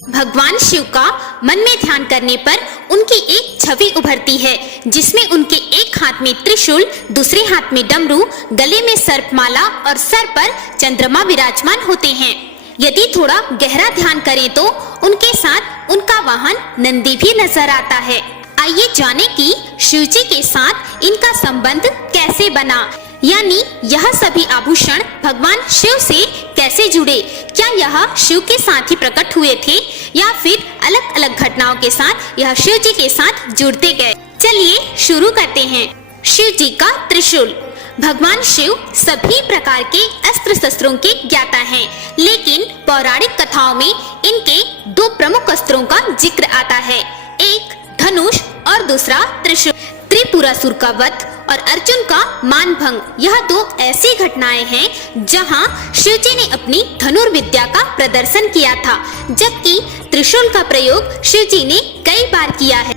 भगवान शिव का मन में ध्यान करने पर उनकी एक छवि उभरती है जिसमें उनके एक हाथ में त्रिशूल, दूसरे हाथ में डमरू, गले में सर्पमाला और सर पर चंद्रमा विराजमान होते हैं। यदि थोड़ा गहरा ध्यान करें तो उनके साथ उनका वाहन नंदी भी नजर आता है। आइए जाने कि शिव जी के साथ इनका संबंध कैसे बना, यानी यह सभी आभूषण भगवान शिव से कैसे जुड़े। क्या यह शिव के साथ ही प्रकट हुए थे या फिर अलग अलग घटनाओं के साथ यह शिव जी के साथ जुड़ते गए। चलिए शुरू करते हैं। शिव जी का त्रिशूल। भगवान शिव सभी प्रकार के अस्त्र शस्त्रों के ज्ञाता हैं, लेकिन पौराणिक कथाओं में इनके दो प्रमुख अस्त्रों का जिक्र आता है, एक धनुष और दूसरा त्रिशूल। त्रिपुरासुर का वध और अर्जुन का मानभंग, यह दो ऐसी घटनाएं हैं जहां शिव जी ने अपनी धनुर्विद्या का प्रदर्शन किया था, जबकि त्रिशूल का प्रयोग शिव जी ने कई बार किया है।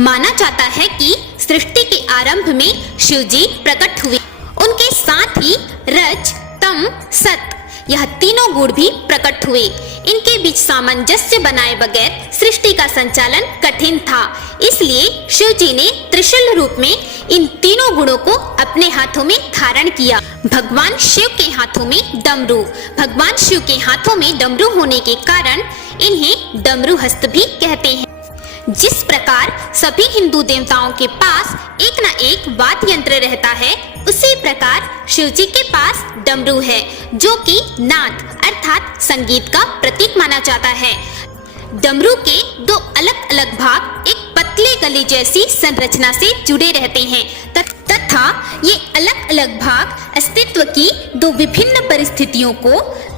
माना जाता है कि सृष्टि के आरंभ में शिव जी प्रकट हुए। उनके साथ ही रज, तम, सत, यह तीनों गुण भी प्रकट हुए। इनके बीच सामंजस्य बनाए बगैर सृष्टि का संचालन कठिन था, इसलिए शिव जी ने त्रिशूल रूप में इन तीनों गुणों को अपने हाथों में धारण किया। भगवान शिव के हाथों में डमरू। भगवान शिव के हाथों में डमरू होने के कारण इन्हें डमरू हस्त भी कहते हैं। जिस प्रकार सभी हिंदू देवताओं के पास एक न एक वाद्य यंत्र रहता है, उसी प्रकार शिव जी के पास डमरू है, जो कि नाद अर्थात संगीत का प्रतीक माना जाता है। डमरू के दो अलग अलग भाग एक पतले गले जैसी संरचना से जुड़े रहते हैं तथा ये अलग अलग भाग अस्तित्व की दो विभिन्न परिस्थितियों को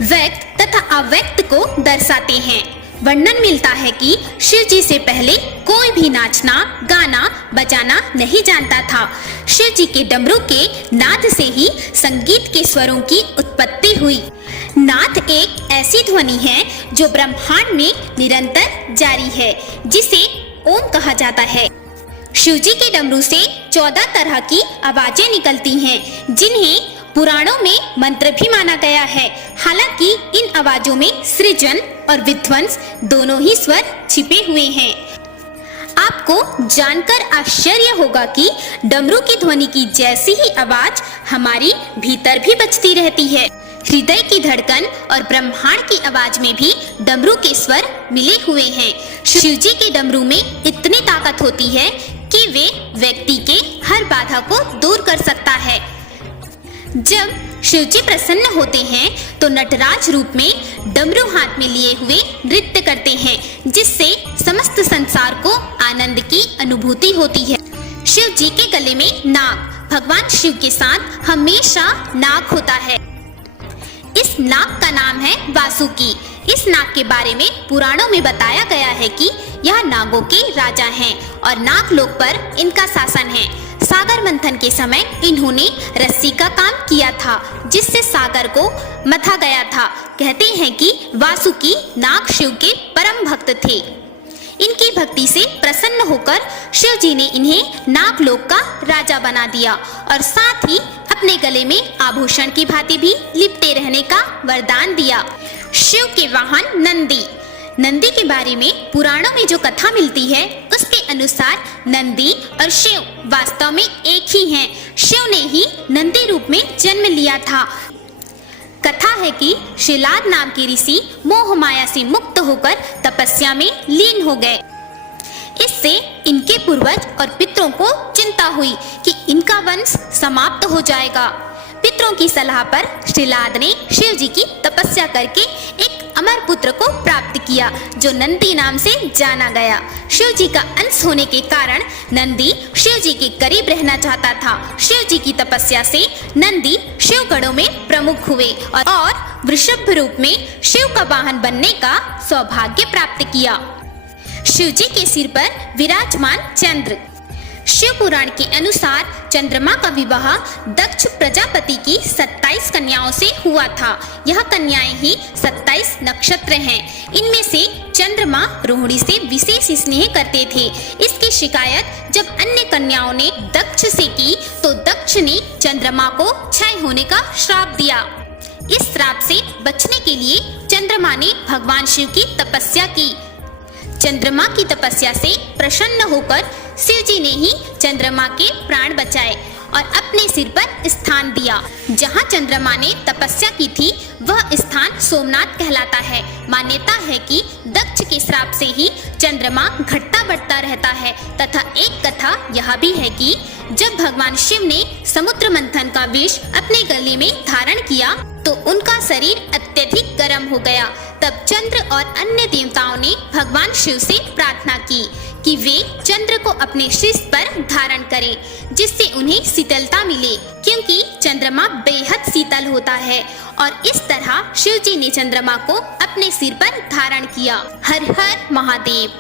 व्यक्त तथा अव्यक्त को दर्शाते हैं। वर्णन मिलता है कि शिव जी से पहले कोई भी नाचना, गाना, बजाना नहीं जानता था। शिव जी के डमरू के नाद से ही संगीत के स्वरों की उत्पत्ति हुई। नाद एक ऐसी ध्वनि है जो ब्रह्मांड में निरंतर जारी है, जिसे ओम कहा जाता है। शिव जी के डमरू से 14 तरह की आवाजें निकलती हैं, जिन्हें पुराणों में मंत्र भी माना गया है। हालांकि इन आवाजों में सृजन और विध्वंस दोनों ही स्वर छिपे हुए हैं। आपको जानकर आश्चर्य होगा कि डमरू की ध्वनि की जैसी ही आवाज हमारी भीतर भी बजती रहती है। हृदय की धड़कन और ब्रह्मांड की आवाज में भी डमरू के स्वर मिले हुए हैं। शिव जी के डमरू में इतनी ताकत होती है कि वे व्यक्ति के हर बाधा को दूर कर सकता है। जब शिव जी प्रसन्न होते हैं तो नटराज रूप में डमरू हाथ में लिए हुए नृत्य करते हैं, जिससे समस्त संसार को आनंद की अनुभूति होती है। शिव जी के गले में नाग। भगवान शिव के साथ हमेशा नाग होता है। इस नाग का नाम है वासुकी। इस नाग के बारे में पुराणों में बताया गया है कि यह नागों के राजा हैं और नागलोक पर इनका शासन है। सागर मंथन के समय इन्होंने रस्सी का काम किया था, जिससे सागर को मथा गया था। कहते हैं कि वासुकी नाग शिव के परम भक्त थे। इनकी भक्ति से प्रसन्न होकर शिव जी ने इन्हें नागलोक का राजा बना दिया और साथ ही अपने गले में आभूषण की भांति भी लिपटे रहने का वरदान दिया। शिव के वाहन नंदी। नंदी के बारे में पुराणों में जो कथा मिलती है, उसके अनुसार नंदी और शिव वास्तव में एक ही हैं। शिव ने ही नंदी रूप में जन्म लिया था। कथा है कि शिलाद नाम के ऋषि मोह माया से मुक्त होकर तपस्या में लीन हो गए। इससे इनके पूर्वज और पितरों को चिंता हुई कि इनका वंश समाप्त हो जाएगा। पितरों की सलाह पर शिलाद ने शिव जी की तपस्या करके एक अमर पुत्र को प्राप्त किया, जो नंदी नाम से जाना गया। शिव जी का अंश होने के कारण नंदी शिव जी के करीब रहना चाहता था। शिव जी की तपस्या से नंदी शिव गणों में प्रमुख हुए और वृषभ रूप में शिव का वाहन बनने का सौभाग्य प्राप्त किया। शिव जी के सिर पर विराजमान चंद्र। शिव पुराण के अनुसार चंद्रमा का विवाह दक्ष प्रजापति की 27 कन्याओं से हुआ था। यह कन्याएं ही 27 नक्षत्र हैं। इनमें से चंद्रमा रोहिणी से विशेष स्नेह करते थे। इसकी शिकायत जब अन्य कन्याओं ने दक्ष से की तो दक्ष ने चंद्रमा को क्षय होने का श्राप दिया। इस श्राप से बचने के लिए चंद्रमा ने भगवान शिव की तपस्या की। चंद्रमा की तपस्या से प्रसन्न होकर शिव जी ने ही चंद्रमा के प्राण बचाए और अपने सिर पर स्थान दिया। जहाँ चंद्रमा ने तपस्या की थी वह स्थान सोमनाथ कहलाता है। मान्यता है कि दक्ष के श्राप से ही चंद्रमा घटता बढ़ता रहता है तथा एक कथा यह भी है कि जब भगवान शिव ने समुद्र मंथन का विष अपने गले में धारण किया तो उनका शरीर अत्यधिक गर्म हो गया। तब चंद्र और अन्य देवताओं ने भगवान शिव से प्रार्थना की कि वे चंद्र को अपने शीश पर धारण करें, जिससे उन्हें शीतलता मिले, क्योंकि चंद्रमा बेहद शीतल होता है। और इस तरह शिव जी ने चंद्रमा को अपने सिर पर धारण किया। हर हर महादेव।